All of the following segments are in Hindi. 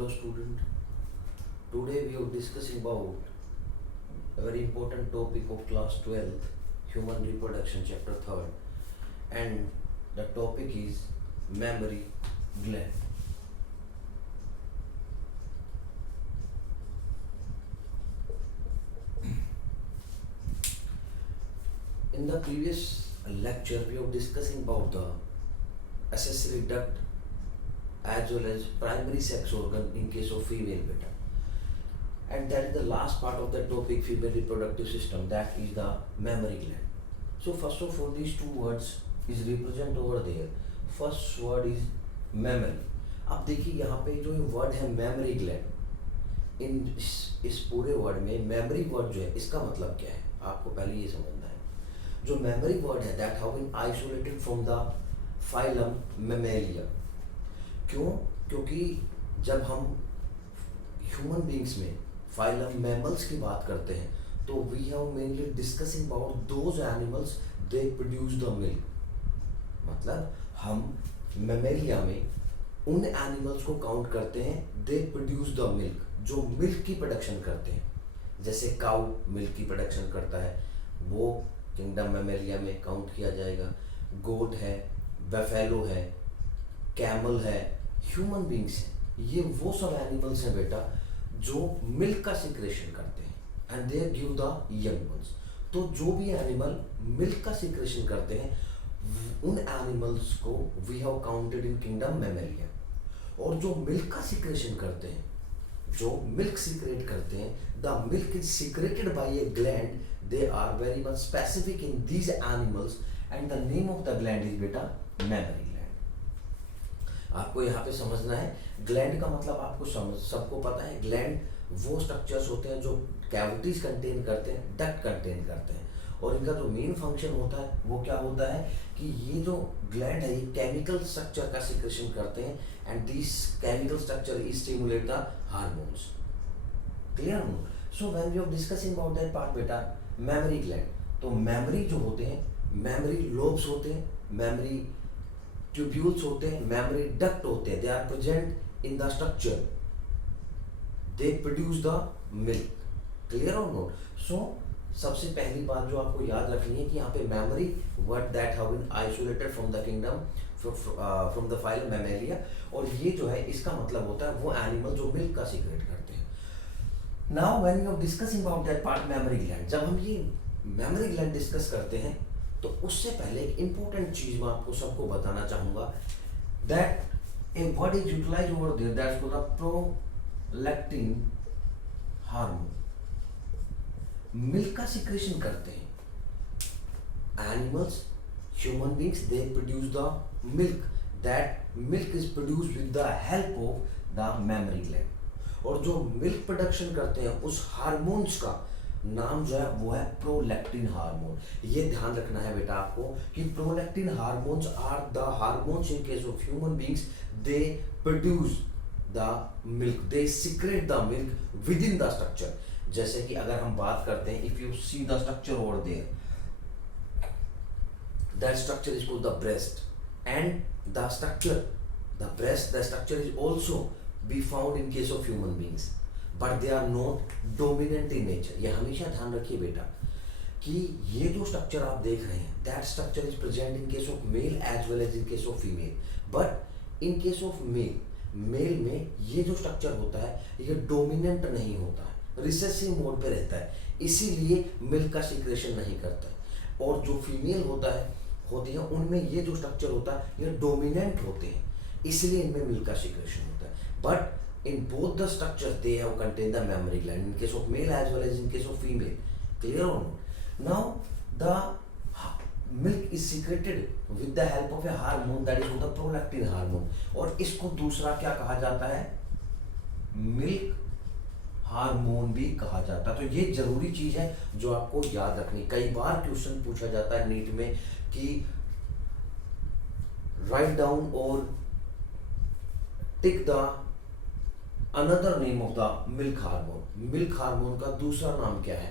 Hello student, today we are discussing about a very important topic of class 12th, human reproduction chapter 3rd, and the topic is mammary gland. In the previous lecture we were discussing about the accessory duct as well as primary sex organ in case of female beta. And that is the last part of the topic, female reproductive system, that is the mammary gland. So first of all, these two words is represent over there. First word is mammary. अब देखिए यहाँ पे जो वर्ड है मेमोरी ग्लैंड, इस पूरे वर्ड में मेमोरी वर्ड जो है इसका मतलब क्या है आपको पहले ये समझना है। जो मेमोरी वर्ड है that have been isolated from the phylum mammalia. क्यों? क्योंकि जब हम ह्यूमन बींग्स में फाइलम मैमल्स की बात करते हैं तो we have mainly discussing about those animals they produce the milk. मतलब हम मैमेलिया में उन एनिमल्स को काउंट करते हैं दे प्रोड्यूस द मिल्क, जो मिल्क की प्रोडक्शन करते हैं। जैसे काउ मिल्क की प्रोडक्शन करता है, वो किंगडम मैमेलिया में काउंट किया जाएगा। गोट है, बफेलो है, कैमल है, ह्यूमन बींग्स हैं, ये वो सब एनिमल्स हैं बेटा जो मिल्क का सिक्रेशन करते हैं and they give the young ones. तो जो भी एनिमल मिल्क का सिक्रेशन करते हैं उन एनिमल्स को we have counted in kingdom mammalia. और जो मिल्क का सिक्रेशन करते हैं, जो मिल्क सिक्रेट करते हैं, the milk is secreted by a gland, they are very much specific in these animals and the name of the gland is बेटा मैमरी ग्लैंड। आपको यहाँ पे समझना है ग्लैंड का मतलब आपको सबको पता है। ग्लैंड वो स्ट्रक्चर्स होते हैं जो कैविटीज कंटेन करते हैं, डक्ट कंटेन करते हैं, और इनका जो मेन फंक्शन होता है वो क्या होता है कि ये जो ग्लैंड है ये केमिकल स्ट्रक्चर का सिक्रेशन करते हैं and this chemical structure stimulate the hormones. Clear? So when we are discussing about that part बेटा मेमोरी ग्लैंड, तो मेमोरी जो होते हैं, मेमोरी लोब्स होते हैं, मेमोरी ट्यूब्यूल्स होते हैं, मेमोरी डक्ट होते हैं, they are present in the structure, they produce the milk. Clear और नोट? सो सबसे पहली बात जो आपको याद रखनी है कि यहाँ पे memory word that have been isolated from the kingdom from the phylum mammalia, और ये जो है इसका मतलब होता है वो एनिमल जो मिल्क का सीक्रेट करते हैं। Now when we are discussing about that part memory gland, जब हम ये मेमोरी ग्लैंड डिस्कस करते हैं तो उससे पहले एक इंपॉर्टेंट चीज मैं आपको सबको बताना चाहूंगा that a word is utilised over there that's called the prolactin hormone. Milk का सिक्रेशन करते हैं animals, human beings, they produce the milk, that milk is produced with the help of the memory gland. और जो मिल्क प्रोडक्शन करते हैं उस हार्मोन्स का नाम जो है वो है प्रोलैक्टिन हार्मोन। ये ध्यान रखना है बेटा आपको कि prolactin hormones are the hormones in case of human beings, they produce the milk, they secrete the milk within the structure. जैसे कि अगर हम बात करते हैं, if you see the structure over there, that structure is called the breast, and the structure, the breast, the structure is also be found in case of human beings, but they are not dominant in nature. ये हमेशा ध्यान रखिए बेटा कि ये जो स्ट्रक्चर आप देख रहे हैं that structure is present in case of male as well as in case of female, but in case of male में ये जो स्ट्रक्चर होता है ये डोमिनेंट नहीं होता है, रिसेसिव मोड पे रहता है, इसीलिए मिल्क का सिक्रेशन नहीं करता है। और जो फीमेल होती है उनमें ये जो स्ट्रक्चर होता है ये डोमिनेंट होते हैं, इसलिए इनमें मिल्क का सिक्रेशन होता है। But in both the structures they have contained the mammary gland in case of male as well as in case of female. Clear or not? Now the milk is secreted with the help of a hormone that is called the prolactin hormone, और इसको दूसरा क्या कहा जाता है? मिल्क हार्मोन भी कहा जाता है। तो ये जरूरी चीज है जो आपको याद रखनी। कई बार क्वेश्चन पूछा जाता है नीट में कि राइट डाउन और tick the another name of the milk hormone. Milk hormone का दूसरा नाम क्या है?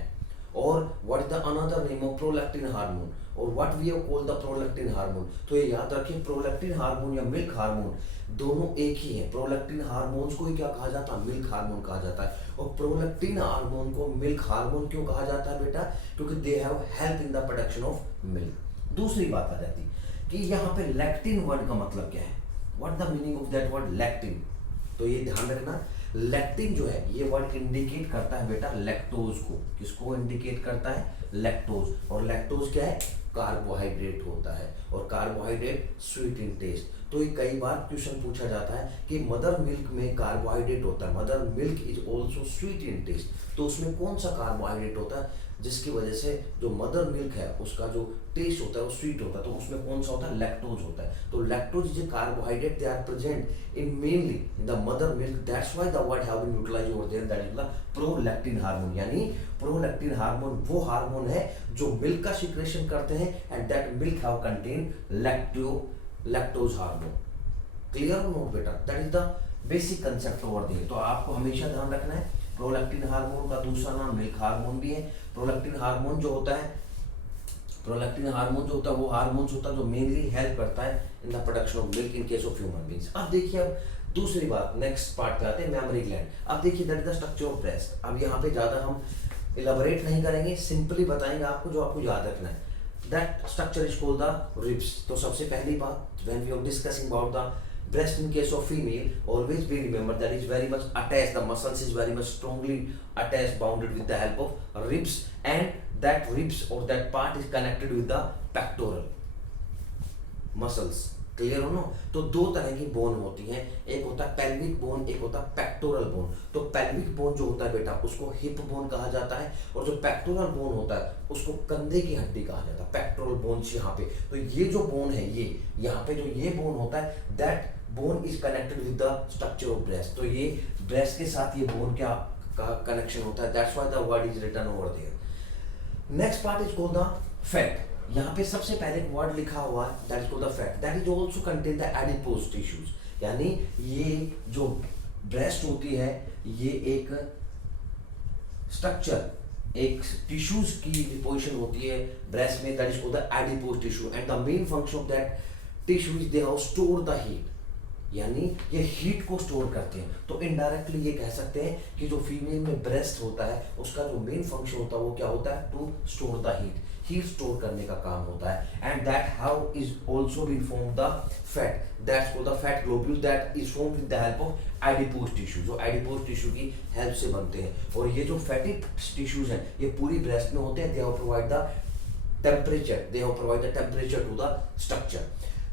और what is the another name of prolactin hormone, और what we have called the prolactin hormone. तो ये याद रखिए, प्रोलैक्टिन हार्मोन या मिल्क हार्मोन दोनों एक ही है। प्रोलैक्टिन हार्मोन्स को ही क्या कहा जाता है, मिल्क हार्मोन कहा जाता है। और प्रोलैक्टिन हार्मोन को मिल्क हार्मोन क्यों कहा जाता है बेटा, क्योंकि they have help in the production of milk. दूसरी बात आ जाती कि यहाँ पे लैक्टिन वर्ड का मतलब क्या है, what the meaning of that word lectin. तो ये ध्यान रखना, लैक्टिन जो है ये वर्ड इंडिकेट करता है बेटा लैक्टोज को। किसको इंडिकेट करता है, लैक्टोज। और लैक्टोज क्या है, कार्बोहाइड्रेट होता है, और कार्बोहाइड्रेट स्वीट इन टेस्ट। तो ये कई बार क्वेश्चन पूछा जाता है कि मदर मिल्क में कार्बोहाइड्रेट होता है, mother milk is also sweet in taste, तो उसमें कौन सा कार्बोहाइड्रेट होता है जिसकी वजह से जो मदर मिल्क है उसका जो टेस्ट होता है वो स्वीट होता है, तो उसमें कौन सा होता है, लैक्टोज होता है। तो lactose is a carbohydrate, they are present in mainly in the mother milk, that's why the word have been utilised over there, that is the prolactin hormone. यानी प्रोलैक्टिन हार्मोन वो हार्मोन है जो मिल्क का सिक्रेशन करते हैं, and that milk have contain lactose hormone. Clear हो नोट बेटा, that is the basic concept over there. तो आपको हमेशा ध्यान रखना है, प्रोलैक्टिन हार्मोन का दूसरा नाम मिल्क हार्मोन भी है। प्रोलैक्टिन हार्मोन जो होता है, प्रोलैक्टिन हार्मोन जो होता है वो हार्मोन्स होता है जो मेनली हेल्प करता है in the production of milk in case of human beings. अब देखिए, अब दूसरी बात, नेक्स्ट पार्ट पे आते हैं, मेमोरी ग्लैंड। अब देखिए that is the structure of breast. अब यहाँ पे ज्यादा हम इलाबोरेट नहीं करेंगे, सिंपली बताएंगे आपको जो आपको याद रखना है। That structure is called the ribs. तो सबसे पहली बात, when we are discussing about the breast in case of female, always be remember that is very much attached, the muscles is very much strongly attached, bounded with the help of ribs, and that ribs or that part is connected with the pectoral muscles. Clear हो ना। तो दो तरह की बोन होती हैं, एक होता है पेल्विक बोन, एक होता है पेक्टोरल बोन। तो पेल्विक बोन जो होता है बेटा उसको हिप बोन कहा जाता है, और जो पेक्टोरल बोन होता है उसको कंधे की हड्डी कहा जाता है, पेक्टोरल बोन्स यहाँ पे। तो ये जो बोन है, ये यहाँ पे जो ये बोन होता है, that bone is connected with the structure of breast. तो ये ब्रेस्ट के साथ ये बोन क्या का कनेक्शन होता है, that's why the word is written over there. Next part is called the fat. यहाँ पे सबसे पहले एक वर्ड लिखा हुआ है, that is called the fat, that is also contain the adipose tissues. यानी ये जो ब्रेस्ट होती है ये एक स्ट्रक्चर, एक टिश्यूज की पोजीशन होती है ब्रेस्ट में, that is called the adipose tissue, and the main function of that tissue is they have store the heat. यानी ये हीट को स्टोर करते हैं। तो इनडायरेक्टली ये कह सकते हैं कि जो फीमेल में ब्रेस्ट होता है उसका जो मेन फंक्शन होता है वो क्या होता है, to store the heat, heat store करने का काम होता है। And that how is also been form the fat, that's called the fat globule, that is form with the help of adipose tissue, जो एडिपोज टिश्यू की हेल्प से बनते हैं। और ये जो फैटी टिश्यूज हैं ये पूरी ब्रेस्ट में होते हैं, they have provide the temperature, they have provide the temperature to the structure.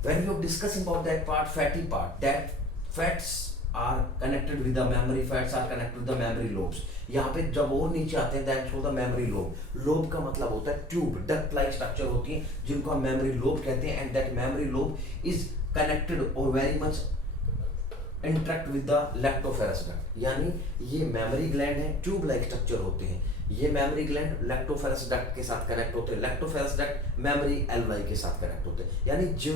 When we are discussing about that part, fatty part, that fats are connected with the memory, fats are connected with the memory lobes. यहाँ पे जब और नीचे आते हैं, that's called the memory lobe. Lobe का मतलब होता है ट्यूब, डक्ट लाइक स्ट्रक्चर होती है जिनको हम memory lobe कहते हैं, and that memory lobe is connected or very much interact with the lactoferrous duct. यानी ये memory gland है, ट्यूब लाइक स्ट्रक्चर होते हैं। ये मेमोरी ग्लैंड लैक्टोफेरस डक्ट के साथ कनेक्ट होते हैं, लैक्टोफेरस डक्ट मेमोरी एल्वाई के साथ कनेक्ट होते हैं। यानी जो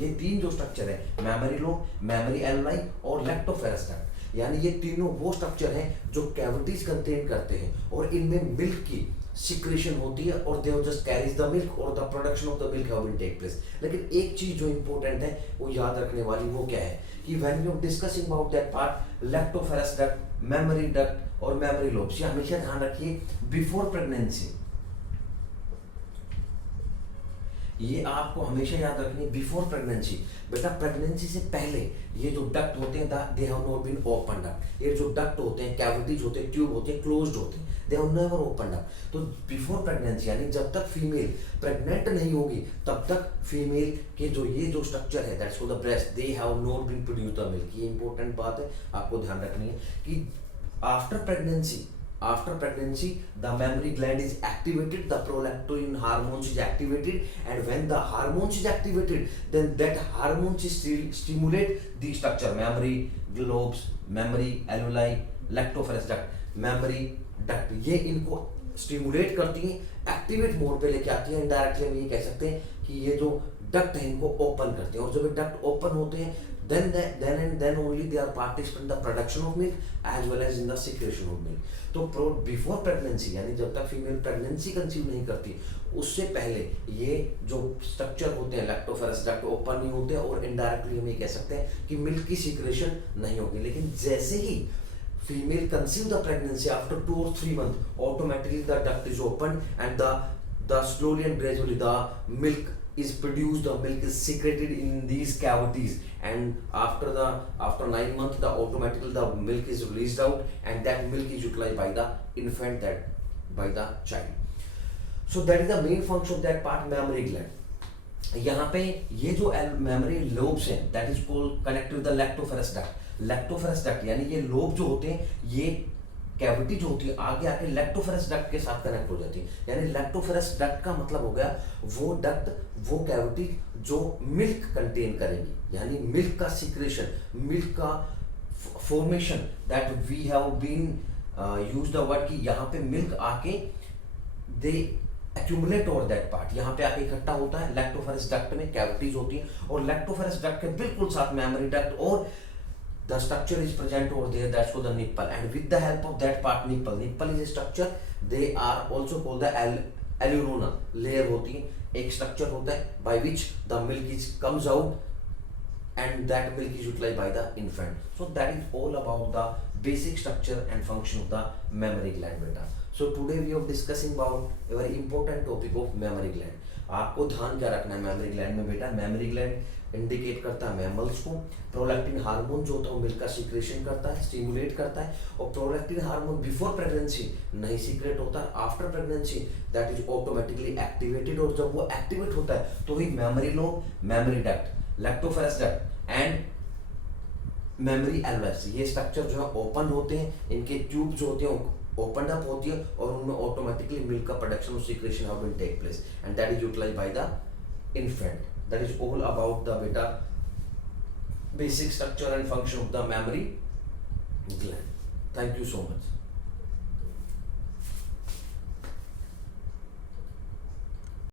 ये तीन जो स्ट्रक्चर है, मेमोरी लोब, मेमोरी एल्वाई और लैक्टोफेरस डक्ट, यानी ये तीनों वो स्ट्रक्चर हैं जो कैविटीज कंटेन करते हैं और इनमें मिल्क की सिक्रेशन होती है और they just carries the milk और the production of the milk have been take place. लेकिन एक चीज जो इंपॉर्टेंट है वो याद रखने वाली, वो क्या है कि when you are discussing about that part, lactiferous duct, memory duct और मेमोरी लोब्स, ये हमेशा ध्यान रखिए बिफोर प्रेगनेंसी, ये आपको हमेशा याद रखनी है बिफोर प्रेगनेंसी। बेटा प्रेगनेंसी से पहले ये जो डक्ट होते हैं they have not been opened up, ये जो डक्ट होते हैं, कैविटीज होते हैं, ट्यूब होते हैं, क्लोज्ड होते हैं, they have never opened up. तो बिफोर प्रेगनेंसी यानी जब तक फीमेल प्रेग्नेंट नहीं होगी तब तक फीमेल के जो ये जो स्ट्रक्चर है, that's called the breast, they have not been produce the milk. ये इंपॉर्टेंट बात है, आपको ध्यान रखनी है कि after pregnancy the mammary gland is activated, the prolactin hormones is activated, and when the hormones is activated then that hormones stimulate the structure, memory lobes, memory alveoli, lactoferrous duct, memory duct, ये इनको स्टिमुलेट करती हैं, एक्टिवेट मोड पे लेके आती है। इनडायरेक्टली हम ये कह सकते हैं कि ये जो डक्ट है इनको ओपन करते हैं, और जब ये डक्ट ओपन होते हैं then only they are participant in the production of milk as well as in the secretion of milk. तो बिफोर प्रेगनेंसी यानी जब तक फीमेल प्रेगनेंसी कंसीव नहीं करती उससे पहले ये जो स्ट्रक्चर होते हैं लैक्टोफेरस डक्ट ओपन नहीं होते और इनडायरेक्टली हम ये कह सकते हैं कि मिल्क की सिक्रेशन नहीं होगी. लेकिन जैसे ही female conceive the pregnancy after 2 or 3 months automatically the duct is opened and the slowly and gradually the milk is produced, the milk is secreted in these cavities, and after 9 months the automatically the milk is released out and that milk is utilized by the infant, that by the child. So that is the main function of that part, mammary gland. यहाँ पे ये जो मेमोरी लोब्स हैं that is called connected with the lactiferous duct. Lactiferous duct यानी ये लोब जो होते हैं ये कैविटी जो होती है आगे आके लैक्टोफेरस डक्ट के साथ कनेक्ट हो जाती है. यानी लैक्टोफेरस डक्ट का मतलब हो गया वो डक्ट, वो कैविटी जो मिल्क कंटेन करेगी, यानी मिल्क का सिक्रेशन, मिल्क का formation, that we have been use the word कि यहाँ पे मिल्क आके they accumulate over that part, यहाँ पे आके इकट्ठा होता है लैक्टोफेरस डक्ट में, कैविटीज होती हैं और लैक्टोफेरस डक्ट के बिल्कुल साथ मेमोरी डक्ट और the structure is present over there, that's called the nipple, and with the help of that part nipple is a structure, they are also called the allurona layer होती है, एक structure होता है by which the milk is comes out and that milk is utilized by the infant. So that is all about the basic structure and function of the mammary gland beta. So today we are discussing about a very important topic of mammary gland. आपको ध्यान क्या रखना है मेमोरी ग्लैंड में बेटा? मेमोरी ग्लैंड इंडिकेट करता है मैमल्स को. प्रोलैक्टिन हार्मोन जो होता है वो मिल्क का सिक्रेशन करता है, स्टिमुलेट करता है, और प्रोलैक्टिन हार्मोन बिफोर प्रेगनेंसी नहीं सीक्रेट होता है, after pregnancy that is automatically activated, और जब वो एक्टिवेट होता है तो ही memory lobe, memory duct, lactiferous duct and memory alveoli ये स्ट्रक्चर जो है ओपन होते हैं, इनके ट्यूब जो होते हैं ओपन अप होती है और उनमें ऑटोमेटिकली मिल्क का प्रोडक्शन और secretion have been take place and that is utilised by the infant. That is all about the beta basic structure and function of the mammary gland. Thank you so much.